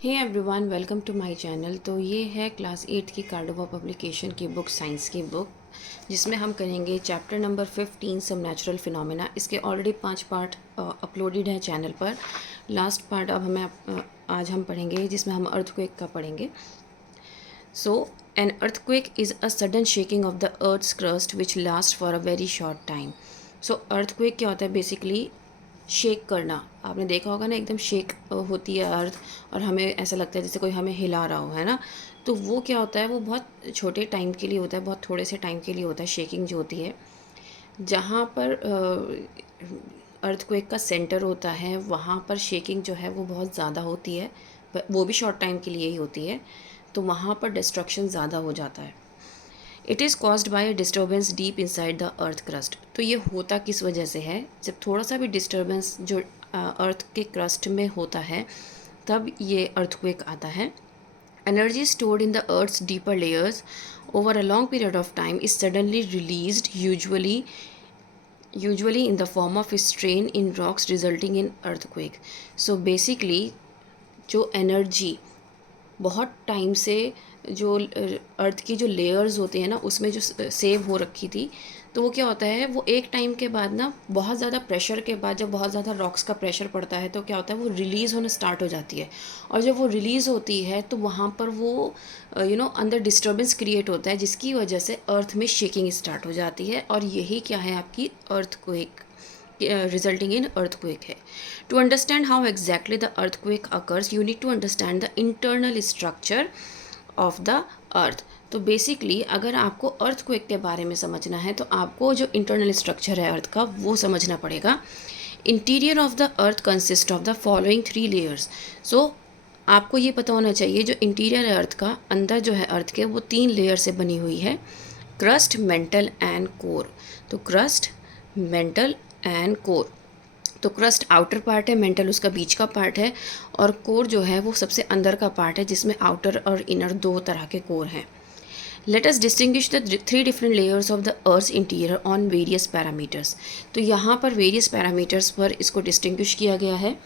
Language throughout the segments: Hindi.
Hey everyone, welcome to my channel. तो ये है क्लास 8 की कार्डोवा पब्लिकेशन की बुक, साइंस की बुक, जिसमें हम करेंगे chapter number 15 some natural phenomena. इसके ऑलरेडी 5 पार्ट अपलोडेड हैं चैनल पर। लास्ट पार्ट अब आज हम पढ़ेंगे, जिसमें हम अर्थक्वेक का पढ़ेंगे। So an earthquake is a sudden shaking of the earth's crust which last for a very short time. So earthquake क्या होता है? बेसिकली शेक करना। आपने देखा होगा ना, एकदम शेक होती है अर्थ और हमें ऐसा लगता है जैसे कोई हमें हिला रहा हो, है ना। तो वो क्या होता है, वो बहुत छोटे टाइम के लिए होता है, बहुत थोड़े से टाइम के लिए होता है शेकिंग जो होती है। जहाँ पर अर्थक्वेक का सेंटर होता है वहाँ पर शेकिंग जो है वो बहुत ज़्यादा होती है, वो भी शॉर्ट टाइम के लिए ही होती है। तो वहाँ पर डिस्ट्रक्शन ज़्यादा हो जाता है। It is caused by a disturbance deep inside the earth crust. तो ये होता किस वजह से है? जब थोड़ा सा भी डिस्टर्बेंस जो अर्थ के क्रस्ट में होता है, तब ये अर्थक्वेक आता है। Energy stored in the earth's deeper layers over a long period of time is suddenly released, usually in the form of strain in rocks resulting in earthquake. So basically जो एनर्जी बहुत टाइम से जो अर्थ की जो लेयर्स होते हैं ना, उसमें जो सेव हो रखी थी, तो वो क्या होता है, वो एक टाइम के बाद ना बहुत ज़्यादा प्रेशर के बाद, जब बहुत ज़्यादा रॉक्स का प्रेशर पड़ता है, तो क्या होता है, वो रिलीज़ होना स्टार्ट हो जाती है। और जब वो रिलीज़ होती है तो वहाँ पर वो अंदर डिस्टर्बेंस क्रिएट होता है, जिसकी वजह से अर्थ में शेकिंग स्टार्ट हो जाती है। और यही क्या है, आपकी अर्थक्वेक, resulting in earthquake है। To understand how exactly the earthquake occurs, you need to understand the internal structure of the earth. तो बेसिकली अगर आपको अर्थक्वेक के बारे में समझना है तो आपको जो इंटरनल स्ट्रक्चर है अर्थ का वो समझना पड़ेगा। Interior of the earth consist of the following 3 layers. So आपको ये पता होना चाहिए, जो इंटीरियर है अर्थ का, अंदर जो है अर्थ के, वो 3 लेयर से बनी हुई है: क्रस्ट, मेंटल एंड कोर। तो क्रस्ट, मेंटल एंड कोर। तो क्रस्ट आउटर पार्ट है, मेंटल उसका बीच का पार्ट है, और कोर जो है वो सबसे अंदर का पार्ट है, जिसमें आउटर और इनर 2 तरह के कोर हैं। Let us distinguish the 3 different layers of the earth interior on various parameters. तो यहाँ पर वेरियस पैरामीटर्स पर इसको डिस्टिंग्विश किया गया है,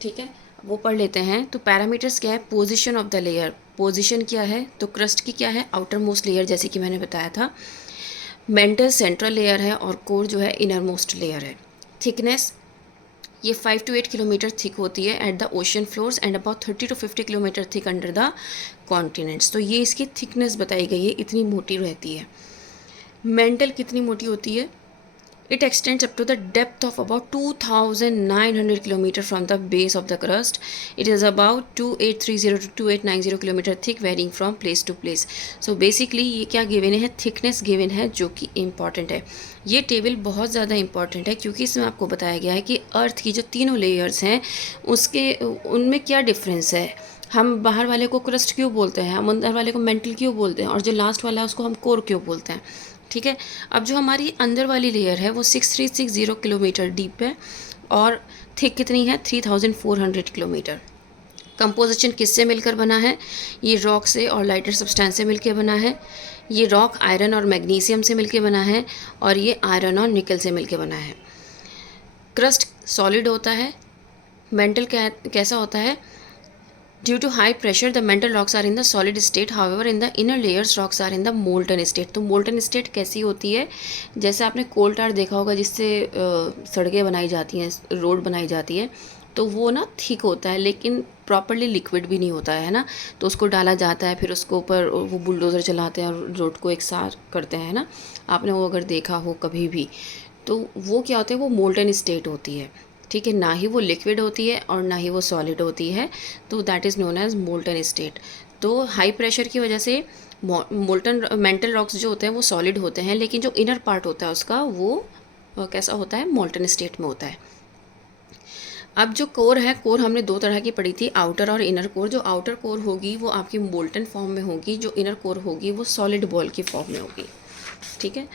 ठीक है। वो पढ़ लेते हैं। तो पैरामीटर्स क्या है? Position of the layer, position क्या है? तो क्रस्ट की क्या है? आउटर मोस्ट लेयर, जैसे कि मैंने बताया था। मेंटल सेंट्रल लेयर है, और कोर जो है इनर मोस्ट लेयर है। थिकनेस, ये 5 to 8 किलोमीटर थिक होती है at the ocean floors and about 30 to 50 kilometre thick under the continents. तो ये इसकी थिकनेस बताई गई है, इतनी मोटी रहती है। मेंटल कितनी मोटी होती है? It extends up to the depth of about 2900 kilometre from the base of the crust. It is about 2830 to 2890 kilometre thick, varying from place to place. So basically ये क्या गिवन है? थिकनेस गिवन है, जो कि इम्पॉर्टेंट है। ये टेबल बहुत ज़्यादा इंपॉर्टेंट है, क्योंकि इसमें आपको बताया गया है कि अर्थ की जो तीनों लेयर्स हैं उसके उनमें क्या डिफरेंस है। हम बाहर वाले को क्रस्ट क्यों बोलते हैं, हम अंदर वाले को मेंटल क्यों बोलते हैं, और जो लास्ट वाला है उसको हम कोर क्यों बोलते हैं, ठीक है। अब जो हमारी अंदर वाली लेयर है वो 6360 किलोमीटर डीप है, और थिक कितनी है? 3400 किलोमीटर। कंपोजिशन किससे मिलकर बना है? ये रॉक से और लाइटर सब्सटेंस से मिलकर बना है। ये रॉक आयरन और मैग्नीशियम से मिलकर बना है, और ये आयरन और निकल से मिलकर बना है। क्रस्ट सॉलिड होता है। मेंटल कैसा होता है? Due to high pressure, the mantle rocks are in the solid state. However, in the inner layers, rocks are in the molten state. तो molten state कैसी होती है? जैसे आपने कोल टार देखा होगा, जिससे सड़कें बनाई जाती हैं, रोड बनाई जाती है, तो वो ना थिक होता है, लेकिन प्रॉपरली लिक्विड भी नहीं होता है ना। तो उसको डाला जाता है, फिर उसको ऊपर वो बुलडोज़र चलाते हैं और रोड को एक साथ करते हैं ना। आपने वो अगर देखा हो कभी भी, तो वो क्या होता है? वो मोल्टन स्टेट होती है, ठीक है। ना ही वो लिक्विड होती है और ना ही वो सॉलिड होती है, तो that is known as molten state. तो हाई प्रेशर की वजह से मोल्टन मेंटल रॉक्स जो होते हैं वो सॉलिड होते हैं, लेकिन जो इनर पार्ट होता है उसका वो कैसा होता है? मोल्टन स्टेट में होता है। अब जो कोर है, कोर हमने 2 तरह की पढ़ी थी, आउटर और इनर कोर। जो आउटर कोर होगी वो आपकी मोल्टन फॉर्म में होगी, जो इनर कोर होगी वो सॉलिड बॉल की फॉर्म में होगी, ठीक है।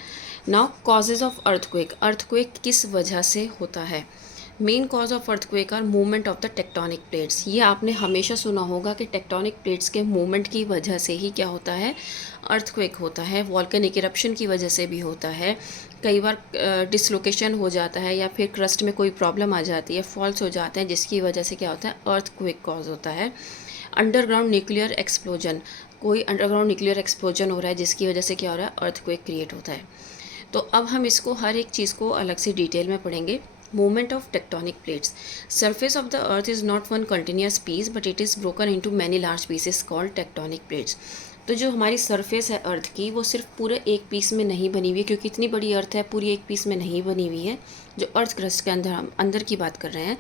Now causes of earthquake. Earthquake किस वजह से होता है? Main cause of earthquake are movement of the tectonic plates. ये आपने हमेशा सुना होगा कि टेक्टोनिक प्लेट्स के मूवमेंट की वजह से ही क्या होता है? अर्थक्वेक होता है। वॉल्केनिक इरप्शन की वजह से भी होता है, कई बार डिसलोकेशन हो जाता है या फिर क्रस्ट में कोई प्रॉब्लम आ जाती है, फॉल्स हो जाते हैं, जिसकी वजह से क्या होता है, अर्थक्वेक कॉज होता है। अंडरग्राउंड न्यूक्लियर एक्सप्लोजन, कोई अंडरग्राउंड न्यूक्लियर एक्सप्लोजन हो रहा है जिसकी वजह से क्या हो रहा है, अर्थक्वेक क्रिएट होता है। तो अब हम इसको हर एक चीज़ को अलग से डिटेल में पढ़ेंगे। Movement of tectonic plates. Surface of the earth is not one continuous piece but it is broken into many large pieces called tectonic plates. तो जो हमारी सरफेस है अर्थ की, वो सिर्फ पूरे एक पीस में नहीं बनी हुई है, क्योंकि इतनी बड़ी अर्थ है, पूरी एक पीस में नहीं बनी हुई है। जो अर्थ क्रस्ट के अंदर हम अंदर की बात कर रहे हैं,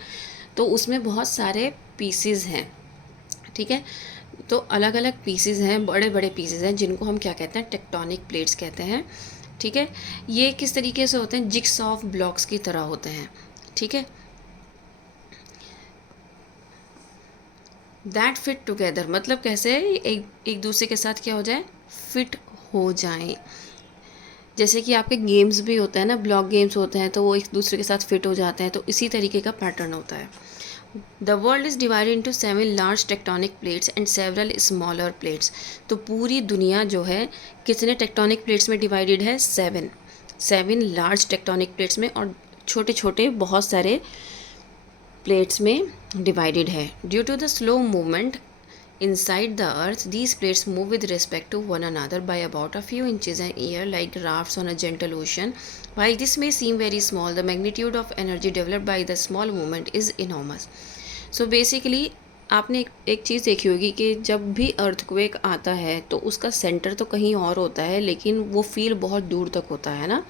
तो उसमें बहुत सारे पीसेज हैं, ठीक है। तो अलग अलग पीसेज हैं, बड़े बड़े पीसेज हैं, जिनको हम क्या कहते हैं, टेक्टोनिक प्लेट्स कहते हैं, ठीक है। ये किस तरीके से होते हैं, जिक्स ऑफ ब्लॉक्स की तरह होते हैं, ठीक है। दैट फिट टुगेदर, मतलब कैसे एक एक दूसरे के साथ क्या हो जाए, फिट हो जाएं। जैसे कि आपके गेम्स भी होते हैं ना, ब्लॉक गेम्स होते हैं, तो वो एक दूसरे के साथ फिट हो जाते हैं, तो इसी तरीके का पैटर्न होता है। The world is divided into 7 large tectonic plates and several smaller plates. तो पूरी दुनिया जो है कितने टेक्टोनिक प्लेट्स में डिवाइडेड है, 7 लार्ज टेक्टोनिक प्लेट्स में, और छोटे छोटे बहुत सारे प्लेट्स में डिवाइडेड है। Due to the slow movement inside the earth, these plates move with respect to one another by about a few inches an year, like rafts on a gentle ocean. While this may seem very small, the magnitude of energy developed by the small movement is enormous. So basically आपने एक चीज़ देखी होगी कि जब भी अर्थक्वेक आता है तो उसका सेंटर तो कहीं और होता है, लेकिन वो फील बहुत दूर तक होता है ना।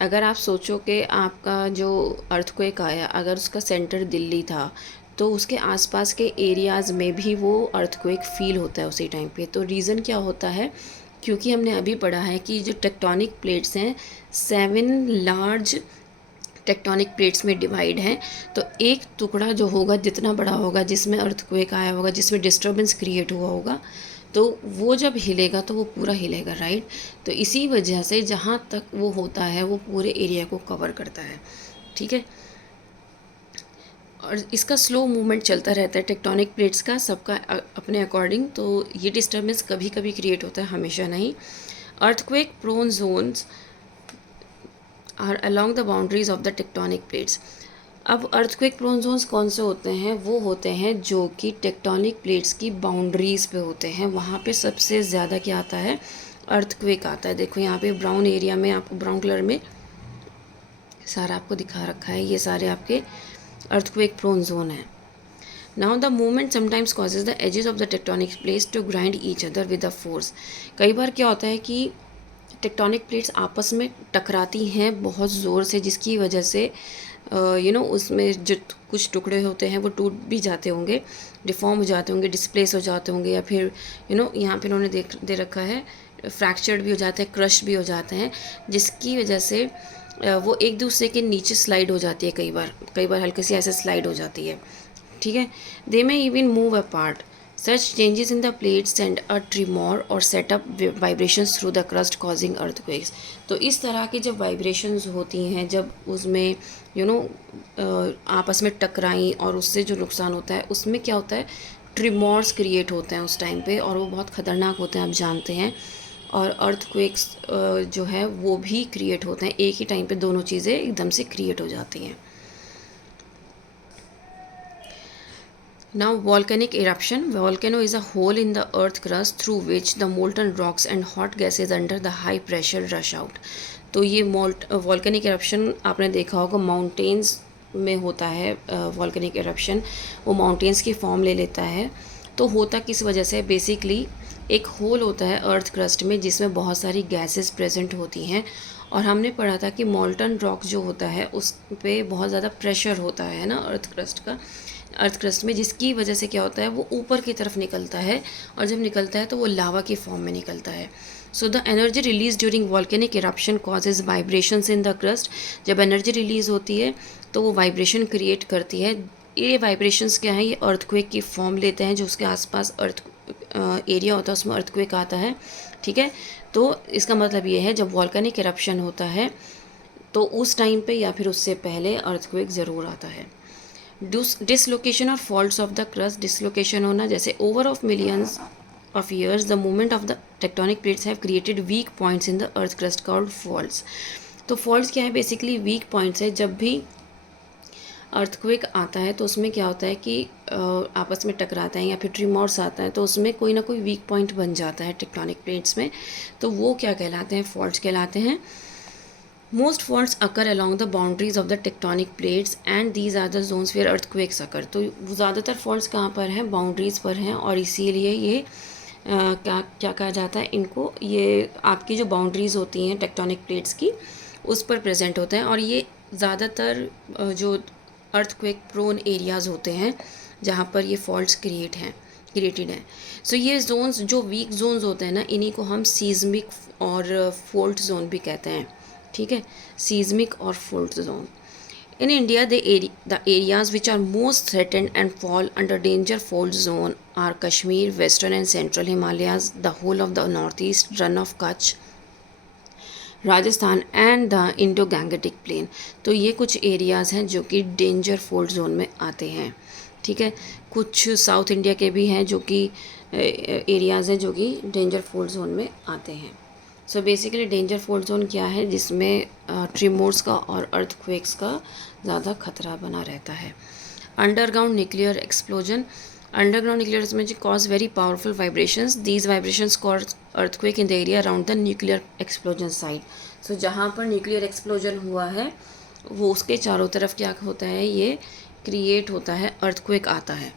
अगर आप सोचो कि आपका जो अर्थक्वेक आया, अगर उसका सेंटर दिल्ली था, तो उसके आसपास के एरियाज़ में भी वो अर्थक्वेक फील होता है उसी टाइम पे। तो रीज़न क्या होता है, क्योंकि हमने अभी पढ़ा है कि जो टेक्टोनिक प्लेट्स हैं 7 लार्ज टेक्टोनिक प्लेट्स में डिवाइड हैं। तो एक टुकड़ा जो होगा, जितना बड़ा होगा, जिसमें अर्थक्वेक आया होगा, जिसमें डिस्टर्बेंस क्रिएट हुआ होगा, तो वो जब हिलेगा तो वो पूरा हिलेगा, राइट। तो इसी वजह से जहाँ तक वो होता है वो पूरे एरिया को कवर करता है, ठीक है। और इसका स्लो मूवमेंट चलता रहता है टेक्टोनिक प्लेट्स का, सबका अपने अकॉर्डिंग। तो ये डिस्टर्बेंस कभी कभी क्रिएट होता है, हमेशा नहीं। Earthquake prone zones are along the boundaries of the tectonic plates. अब अर्थक्वेक प्रोन जोन्स कौन से होते हैं, वो होते हैं जो कि टेक्टोनिक प्लेट्स की बाउंड्रीज़ पे होते हैं। वहाँ पे सबसे ज़्यादा क्या आता है, अर्थक्वेक आता है। देखो यहाँ पे ब्राउन एरिया में, आपको ब्राउन कलर में सारा आपको दिखा रखा है, ये सारे आपके earthquake prone zone है। Now the movement sometimes causes the edges of the tectonic plates to grind each other with a force। कई बार क्या होता है कि टेक्टोनिक प्लेट्स आपस में टकराती हैं बहुत ज़ोर से, जिसकी वजह से उसमें जो कुछ टुकड़े होते हैं वो टूट भी जाते होंगे, डिफॉर्म हो जाते होंगे, डिस्प्लेस हो जाते होंगे, या फिर यहाँ पे उन्होंने दे रखा है फ्रैक्चर्ड भी हो जाते हैं, क्रश भी हो जाते हैं, जिसकी वजह से वो एक दूसरे के नीचे स्लाइड हो जाती है। कई बार हल्की सी ऐसे स्लाइड हो जाती है, ठीक है। They may even move apart. Such changes in the plates send a tremor or set up vibrations through the crust causing earthquakes. तो इस तरह की जब वाइब्रेशंस होती हैं, जब उसमें आपस में टकराई और उससे जो नुकसान होता है, उसमें क्या होता है, ट्रिमोर्स क्रिएट होते हैं उस टाइम पे, और वो बहुत ख़तरनाक होते हैं, आप जानते हैं। और अर्थक्वेक्स जो है वो भी क्रिएट होते हैं, एक ही टाइम पे दोनों चीज़ें एकदम से क्रिएट हो जाती हैं। Now volcanic eruption. Volcano is a hole in the earth crust through which the molten rocks and hot gases under the high pressure rush out. तो ये वॉल्केनिक इरप्शन आपने देखा होगा माउंटेन्स में होता है। वॉल्केनिक इरप्शन वो माउंटेन्स की फॉर्म ले लेता है। तो होता किस वजह से, बेसिकली एक होल होता है अर्थ क्रस्ट में जिसमें बहुत सारी गैसेस प्रेजेंट होती हैं, और हमने पढ़ा था कि मोल्टन रॉक जो होता है उस पे बहुत ज़्यादा प्रेशर होता है ना अर्थ क्रस्ट में, जिसकी वजह से क्या होता है, वो ऊपर की तरफ निकलता है, और जब निकलता है तो वो लावा की फॉर्म में निकलता है। So the energy release during volcanic eruption causes vibrations in the crust. जब एनर्जी रिलीज़ होती है तो वो वाइब्रेशन क्रिएट करती है। ये वाइब्रेशंस क्या है, ये अर्थक्वेक की फॉर्म लेते हैं। जो उसके आसपास एरिया होता है उसमें अर्थक्वेक आता है, ठीक है। तो इसका मतलब ये है, जब वॉल्केनिक इरप्शन होता है तो उस टाइम पे या फिर उससे पहले अर्थक्वेक ज़रूर आता है। डिसलोकेशन और faults of the crust. Dislocation होना, जैसे over of millions of years the movement of the tectonic plates have created weak points in the earth crust called faults। तो फॉल्ट्स क्या है, बेसिकली वीक पॉइंट्स है। जब भी अर्थक्वेक आता है तो उसमें क्या होता है कि आपस में टकराता है या फिर ट्रिमॉर्स आता है, तो उसमें कोई ना कोई वीक पॉइंट बन जाता है टेक्टोनिक प्लेट्स में। तो वो क्या कहलाते हैं, फॉल्ट्स कहलाते हैं। Most faults occur along the boundaries of the tectonic plates and these are the zones where earthquakes occur. तो ज़्यादातर फॉल्ट्स कहाँ पर हैं, बाउंड्रीज पर हैं, और इसीलिए ये क्या क्या कहा जाता है इनको, ये आपकी जो बाउंड्रीज होती हैं टेक्टोनिक प्लेट्स की उस पर प्रेजेंट होते हैं। और ये ज़्यादातर जो अर्थक्वेक प्रोन एरियाज़ होते हैं जहाँ पर ये फॉल्ट्स क्रिएटेड हैं। सो ये जोन्स जो वीक जोन्स होते हैं ना, इन्हीं को हम सीज़मिक और फोल्ट जोन भी कहते हैं। ठीक है, सीज़मिक और fault zone. In India, the areas which are most threatened and fall under danger fault zone are Kashmir, Western and Central Himalayas, the whole of the northeast run of Kutch, Rajasthan and the Indo Gangetic plain. तो ये कुछ एरियाज़ हैं जो कि डेंजर फोल्ट जोन में आते हैं। ठीक है, कुछ साउथ इंडिया के भी हैं जो कि एरियाज़ हैं जो कि डेंजर फोल्ट जोन में आते हैं। So basically danger fault zone क्या है, जिसमें ट्रिमोर्स का और अर्थक्वेक्स का ज़्यादा खतरा बना रहता है। Underground nuclear explosion. Underground nuclear explosion cause very powerful vibrations. These vibrations cause earthquake in the area around the nuclear explosion site. So जहाँ पर न्यूक्लियर एक्सप्लोजन हुआ है वो उसके चारों तरफ क्या होता है, ये क्रिएट होता है, अर्थक्वेक आता है।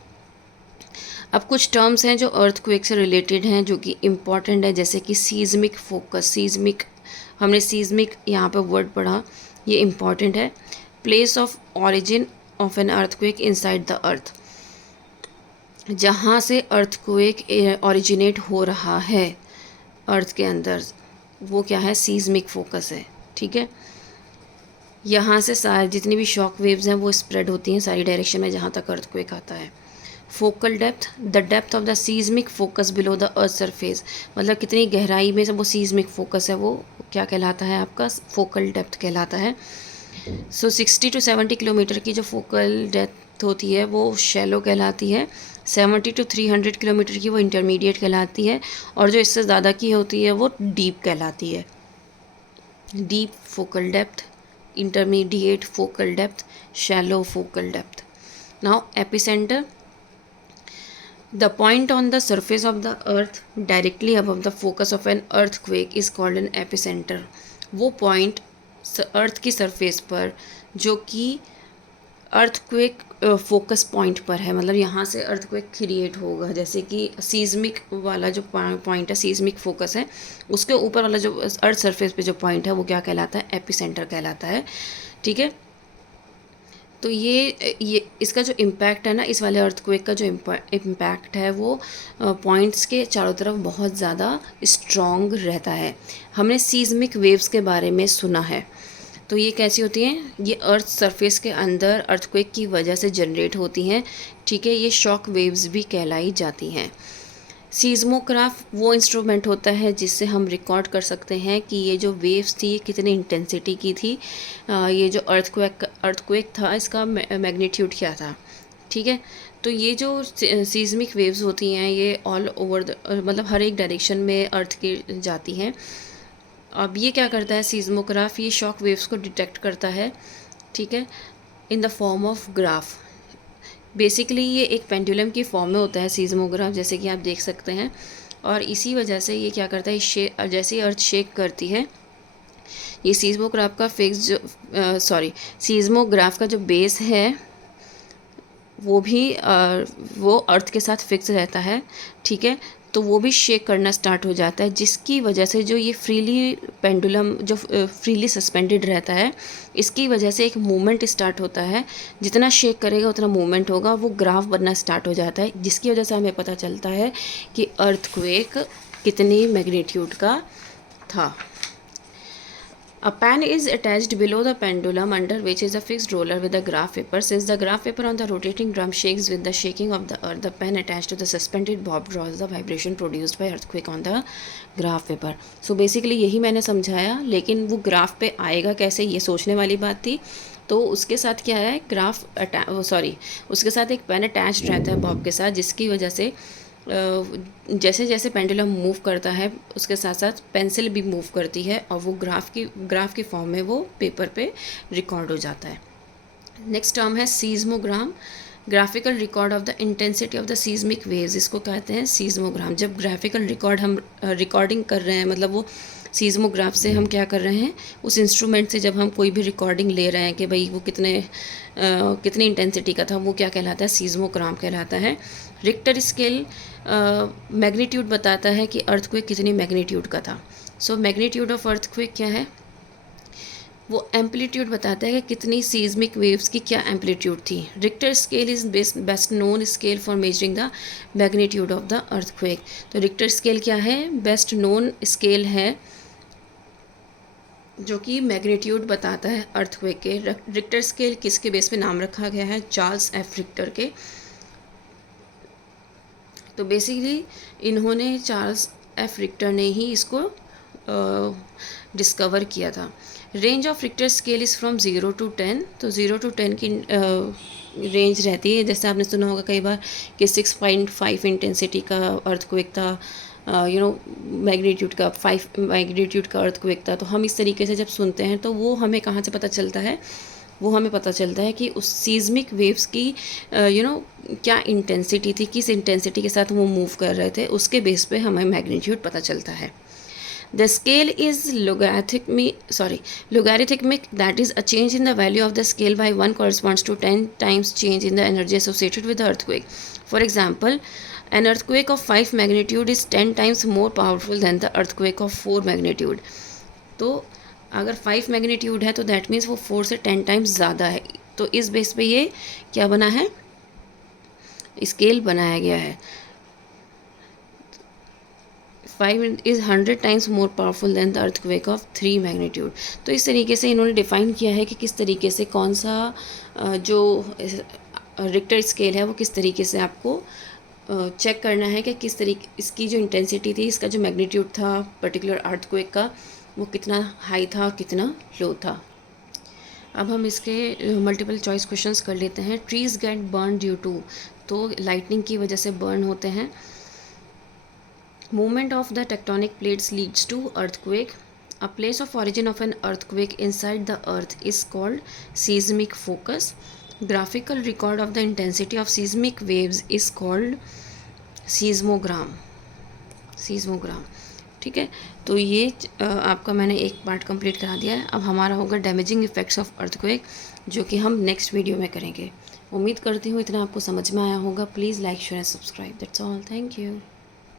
अब कुछ टर्म्स हैं जो अर्थक्वेक से रिलेटेड हैं जो कि इम्पॉर्टेंट है, जैसे कि सीज़मिक फोकस। सीज़मिक, हमने सीज़मिक यहाँ पर वर्ड पढ़ा, ये इम्पॉर्टेंट है। Place of origin of an earthquake inside the earth, जहाँ से अर्थक्वेक ओरिजिनेट हो रहा है अर्थ के अंदर, वो क्या है, सीज़मिक फोकस है। ठीक है, यहाँ से सारे जितनी भी शॉक वेव्स हैं वो स्प्रेड होती हैं सारी डायरेक्शन में जहाँ तक अर्थक्वेक आता है। Focal depth, the depth of the seismic focus below the earth surface, मतलब कितनी गहराई में से वो सीज़मिक फोकस है वो क्या कहलाता है, आपका फोकल डेप्थ कहलाता है। सो 60 to 70 किलोमीटर की जो फोकल डेप्थ होती है वो शैलो कहलाती है। 70 to 300 किलोमीटर की वो इंटरमीडिएट कहलाती है, और जो इससे ज़्यादा की होती है वो डीप कहलाती है। Deep focal depth, intermediate focal depth, shallow focal depth. Now epicentre, the point on the surface of the earth directly above the focus of an earthquake is called an epicentre. वो पॉइंट अर्थ की सरफेस पर जो कि अर्थक्वेक फोकस पॉइंट पर है, मतलब यहाँ से अर्थक्वेक क्रिएट होगा। जैसे कि सीज़मिक वाला जो पॉइंट है, सीज़मिक फोकस है, उसके ऊपर वाला जो अर्थ सरफेस पे जो पॉइंट है वो क्या कहलाता है, एपिसेंटर कहलाता है। ठीक है, तो ये इसका जो इम्पैक्ट है ना, इस वाले अर्थक्वेक का जो इम्पैक्ट है वो पॉइंट्स के चारों तरफ बहुत ज़्यादा स्ट्रॉन्ग रहता है। हमने सीज़मिक वेव्स के बारे में सुना है, तो ये कैसी होती हैं, ये अर्थ सरफेस के अंदर अर्थक्वेक की वजह से जनरेट होती हैं। ठीक है, ये शॉक वेव्स भी कहलाई जाती हैं। सीज़मोग्राफ वो इंस्ट्रूमेंट होता है जिससे हम रिकॉर्ड कर सकते हैं कि ये जो वेव्स थी ये कितनी इंटेंसिटी की थी, ये जो अर्थक्वेक था इसका मैग्नीट्यूड क्या था। ठीक है, तो ये जो सीज़मिक वेव्स होती हैं ये ऑल ओवर मतलब हर एक डायरेक्शन में अर्थ की जाती हैं। अब ये क्या करता है, सीज़मोग्राफ ये शॉक वेव्स को डिटेक्ट करता है। ठीक है, in the form of graph. Basically ये एक पेंडुलम की फॉर्म में होता है सीज़मोग्राफ, जैसे कि आप देख सकते हैं, और इसी वजह से ये क्या करता है, जैसे ही अर्थ शेक करती है, ये सीज़मोग्राफ का सीज़मोग्राफ का जो बेस है वो भी वो अर्थ के साथ फिक्स रहता है। ठीक है, तो वो भी शेक करना स्टार्ट हो जाता है, जिसकी वजह से जो ये पेंडुलम जो फ्रीली सस्पेंडेड रहता है, इसकी वजह से एक मूवमेंट स्टार्ट होता है। जितना शेक करेगा उतना मूवमेंट होगा, वो ग्राफ बनना स्टार्ट हो जाता है, जिसकी वजह से हमें पता चलता है कि अर्थक्वेक कितनी मैग्नीट्यूड का था। A pan is attached below the pendulum under which is a fixed roller with a graph paper. Since the graph paper on the rotating drum shakes with the shaking of the earth, the pen attached to the suspended bob draws the vibration produced by earthquake on the graph paper. So basically यही मैंने समझाया, लेकिन वो ग्राफ पे आएगा कैसे ये सोचने वाली बात थी। तो उसके साथ क्या है, उसके साथ एक पेन अटैच्ड रहता है बॉब के साथ, जिसकी वजह से जैसे जैसे पेंडुलम मूव करता है उसके साथ साथ पेंसिल भी मूव करती है और वो ग्राफ की फॉर्म में वो पेपर पे रिकॉर्ड हो जाता है। नेक्स्ट टर्म है seismogram, graphical record of the intensity of the seismic waves, इसको कहते हैं सीज़मोग्राम। जब ग्राफिकल रिकॉर्ड हम रिकॉर्डिंग कर रहे हैं, मतलब वो सीज़मोग्राफ से हम क्या कर रहे हैं, उस इंस्ट्रूमेंट से जब हम कोई भी रिकॉर्डिंग ले रहे हैं कि भाई वो कितनी इंटेंसिटी का था, वो क्या कहलाता है, सीज़मोग्राम कहलाता है। रिक्टर स्केल मैग्नीट्यूड बताता है कि अर्थक्वेक कितनी मैग्नीट्यूड का था। सो मैग्नीट्यूड ऑफ अर्थक्वेक क्या है, वो एम्पलीट्यूड बताता है कि कितनी सीज़मिक वेव्स की क्या एम्पलीट्यूड थी। Richter scale is best known scale for measuring the magnitude of the earthquake. तो रिक्टर स्केल क्या है, बेस्ट नोन स्केल है जो कि मैग्नीट्यूड बताता है अर्थक्वेक के। रिक्टर स्केल किसके बेस पे नाम रखा गया है, चार्ल्स एफ रिक्टर के। तो बेसिकली इन्होंने, चार्ल्स एफ रिक्टर ने ही इसको डिस्कवर किया था। Range of Richter scale is from 0 to 10। तो 0 to 10 की रेंज रहती है। जैसे आपने सुना होगा कई बार कि 6.5 इंटेंसिटी का अर्थक्वेक था, मैग्नीट्यूड का 5 मैग्नीट्यूड का अर्थक्वेक था। तो हम इस तरीके से जब सुनते हैं तो वो हमें कहाँ से पता चलता है, वो हमें पता चलता है कि उस सीज़मिक वेव्स की क्या इंटेंसिटी थी, किस इंटेंसिटी के साथ वो मूव कर रहे थे, उसके बेस पे हमें मैग्नीट्यूड पता चलता है। The scale is logarithmic, that is a change in the value of the scale by 1 corresponds to 10 times change in the energy associated with the earthquake. For example, an earthquake of 5 magnitude is 10 times more powerful than the earthquake of 4 magnitude. तो अगर 5 मैग्नीट्यूड है तो दैट मीन्स वो 4 से 10 टाइम्स ज़्यादा है। तो इस बेस पे ये क्या बना है, स्केल बनाया गया है। 5 is 100 times more powerful than the earthquake of 3 magnitude। तो इस तरीके से इन्होंने डिफ़ाइन किया है कि किस तरीके से कौन सा जो रिक्टर स्केल है वो किस तरीके से आपको चेक करना है कि किस तरीके इसकी जो इंटेंसिटी थी, इसका जो मैग्नीट्यूड था पर्टिकुलर अर्थक्वेक का, वो कितना हाई था कितना लो था। अब हम इसके मल्टीपल चॉइस क्वेश्चंस कर लेते हैं। Trees get burn due to, तो लाइटनिंग की वजह से बर्न होते हैं। Movement of the tectonic plates leads to earthquake. A place of origin of an earthquake inside the earth is called seismic focus. Graphical record of the intensity of seismic waves is called seismogram. ठीक है, तो ये आपका मैंने एक पार्ट कंप्लीट करा दिया है। अब हमारा होगा डैमेजिंग इफेक्ट्स ऑफ अर्थक्वेक, जो कि हम नेक्स्ट वीडियो में करेंगे। उम्मीद करती हूँ इतना आपको समझ में आया होगा। Please like share and subscribe. That's all, thank you.